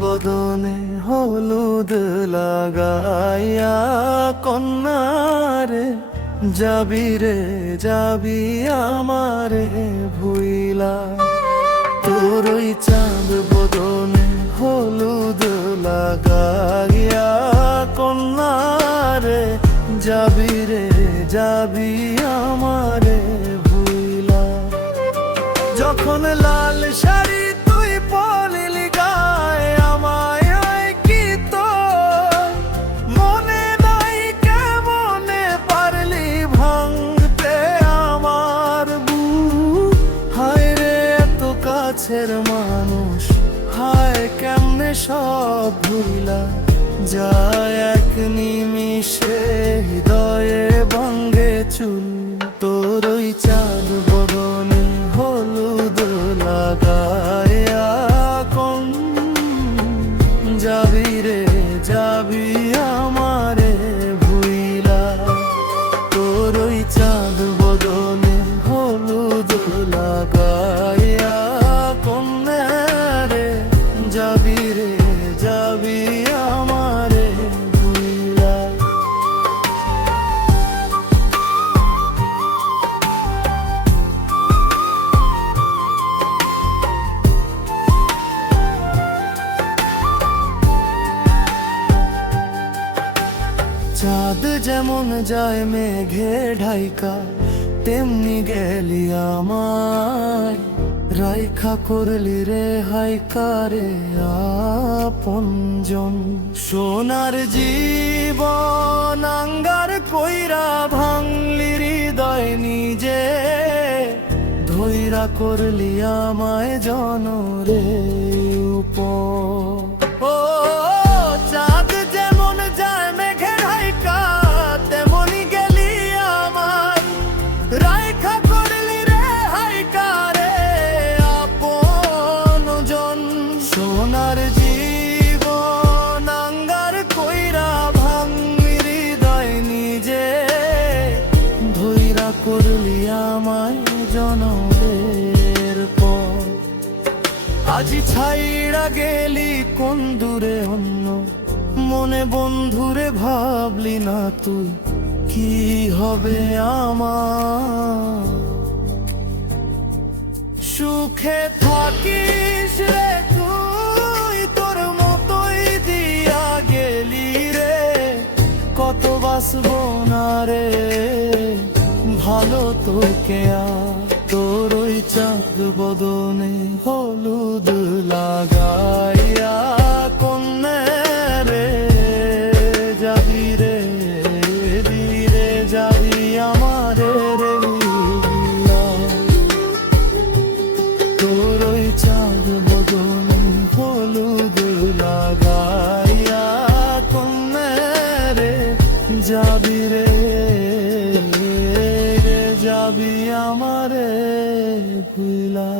বদনে হলুদ লাগাইয়া কন্যারে যাবি রে যাবি আমারে ভুইলা। তোর ওই চাঁদ বদনে হলুদ লাগাইয়া কন্যারে যাবি রে যাবি আমারে ভুইলা। যখন লাল শাড়ি তুই পরলি গায়ে আমায় কি তো মনে নাই কেমনে পারলি ভাঙতে আমার বুক। হায় রে এত কাছের মানুষ হায় কেমনে সব ভুইলা যায় এক নিমিষে হৃদয়ে ভাঙে চুল। তোর ওই চাঁদ বদনে হলুদ লাগাইয়া কোন যাবি রে যাবি আমারে ভুইলা। তোর ওই চাঁদ বদনে হলুদ লাগাইয়া কোন রে যাবি রে যাবি আমারে ভুইলা। চাঁদ যেমন যায় মেঘে ঢাইকা তেমনি গেলি আমায় রাইখা করলি রে হাইকারে আপনজন। সোনার জীবন আঙ্গার কইরা ভাঙলি হৃদয় নিজে ধইরা করলি আমায় জনরে উপর। ও চাঁদ যেমন যায় মেঘে ঢাইকা তেমনি গেলি আমায় রাইখা করলি রে হাইকারে আপনজন। সোনার জীবন আঙ্গার কইরা ভাঙলি হৃদয় নিজে ধইরা করলি আমায় জনমের পর। আজি ছাইড়া গেলি কোন দূরে অন্য মনে বন্ধুরে ভাবলি না তুই কি হবে আমার। সুখে থাকিস রে তুই তোর মতোই দিয়া গেলি রে কত বাসবো না রে ভালো তোকে আর। তোর ওই চাঁদ বদনে হলুদ লাগাইয়া কন্যা রে যাবি রে ধীরে যাবি আমারে রে ভুইলা। তোর ওই চাঁদ বদনে হলুদ লাগাইয়া কন্যা রে যাবি রে যাবি আমারে ভুইলা।